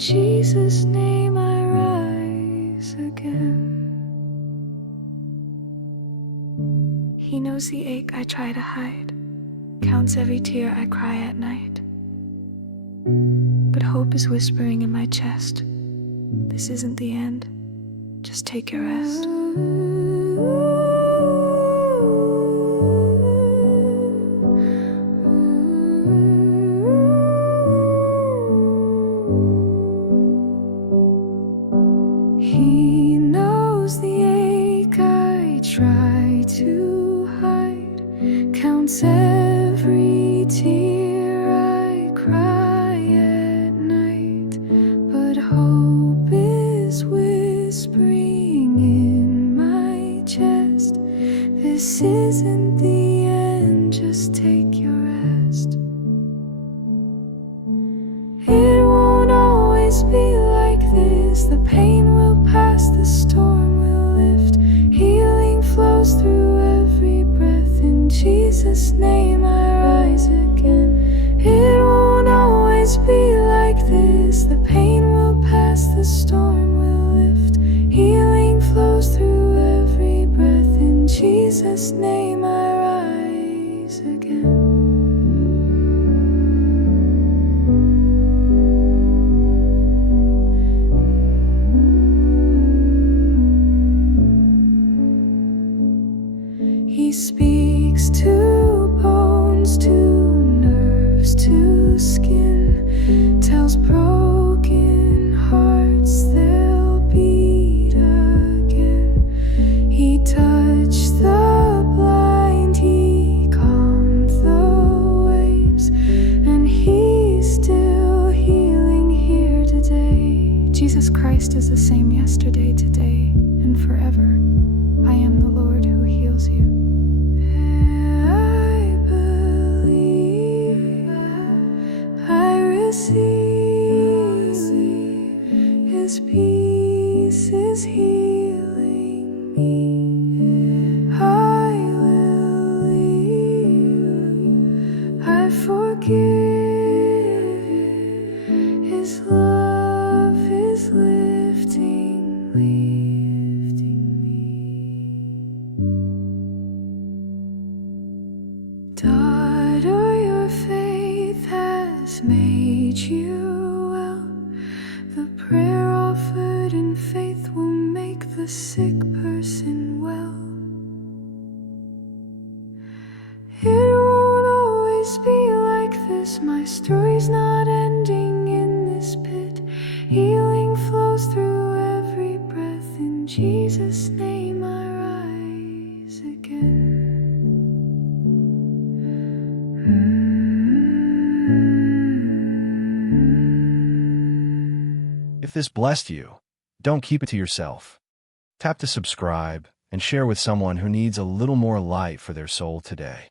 Jesus' name I rise again. He knows the ache I try to hide, counts every tear I cry at night. But hope is whispering in my chest, this isn't the end, just take your rest. He knows the ache I try to hide, counts every tear I cry at night. But hope is whispering in my chest, this isn't the end, just take your rest. It won't always be like this, the pain will pass, the storm will lift, healing flows through every breath. In Jesus' name I rise again. It won't always be like this, the pain will pass, the storm will lift, healing flows through every breath. In Jesus' name I rise again. He speaks to bones, to nerves, to skin, tells broken hearts they'll beat again. He touched the blind, he calmed the waves, and he's still healing here today. Jesus Christ is the same yesterday, today, and forever. I am the Lord who heals you. His peace is healing me. I will leave. I forgive. His love is lifting me. Daughter, your faith has made you well. The prayer offered in faith will make the sick person well. It won't always be like this, my story's not ending in this pit. Healing flows through every breath. In Jesus' name I rise again. If this blessed you, don't keep it to yourself. Tap to subscribe and share with someone who needs a little more light for their soul today.